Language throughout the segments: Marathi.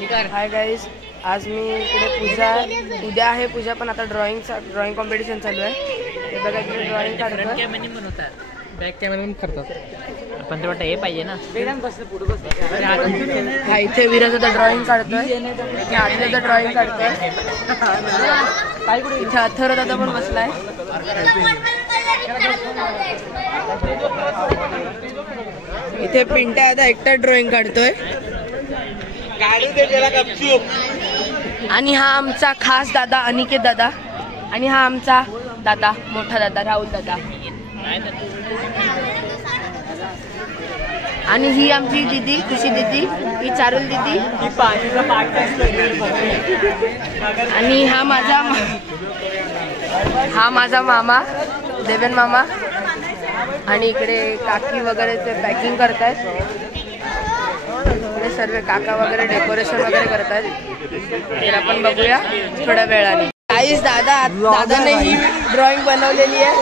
हाय गाईज, आज मी इकडे पूजा, उद्या आहे पूजा, पण आता ड्रॉइंग कॉम्पिटिशन चालू आहे. हे बघा इकडे ड्रॉइंग काढतोय. बॅक कॅमेरा करतात पण ते वाटतं हे पाहिजे ना. हा इथे विराज आता ड्रॉइंग काढतोय, आधी आता ड्रॉइंग काढतोय. इथे अथर्व दादा पण बसलाय. इथे पिंट्या आता एकटा ड्रॉइंग काढतोय. आणि हा आमचा खास दादा अनिकेत दादा, आणि हा आमचा दादा, मोठा दादा राहुल दादा. आणि ही आमची दीदी, खुशी दीदी, ही चारुल दीदी, आणि हा माझा मामा देवेन मामा. आणि इकडे काकी वगैरे ते पॅकिंग करतायत. इकडे सर्व काका वगैरे डेकोरेशन वगैरे करतायत. तर आपण बघूया थोड्या वेळाने. काहीच दादाने ही ड्रॉइंग बनवलेली आहे.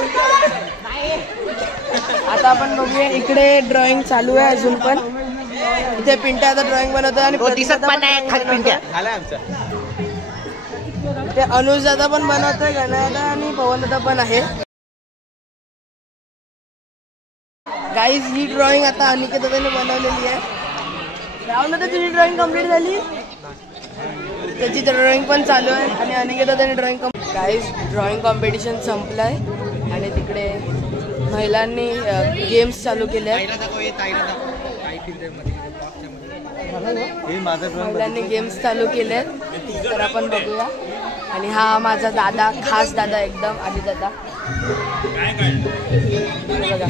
आता आपण बघूया, इकडे ड्रॉइंग चालू आहे अजून पण. इथे पिंट्या आता ड्रॉइंग बनवतो आणि दिसत पण नाही खात पिंट्या. ते अनुज दादा पण बनवतोय, गणदादा आणि पवन दादा पण आहे. गाईज ही ड्रॉइंग आता अनिकेत दादाने बनवलेली आहे. राहुल दादा तुझी ड्रॉइंग कम्प्लीट झाली, त्याची ड्रॉइंग पण चालू आहे. आणि अनिकेत दादाने ड्रॉइंग गाईज ड्रॉइंग कॉम्पिटिशन संपलंय आणि तिकडे महिलांनी गेम्स चालू केले आहेत. महिलांनी गेम्स चालू केले आहेत, तर आपण बघूया. आणि हा माझा दादा, खास दादा एकदम, आधी दादा. बघा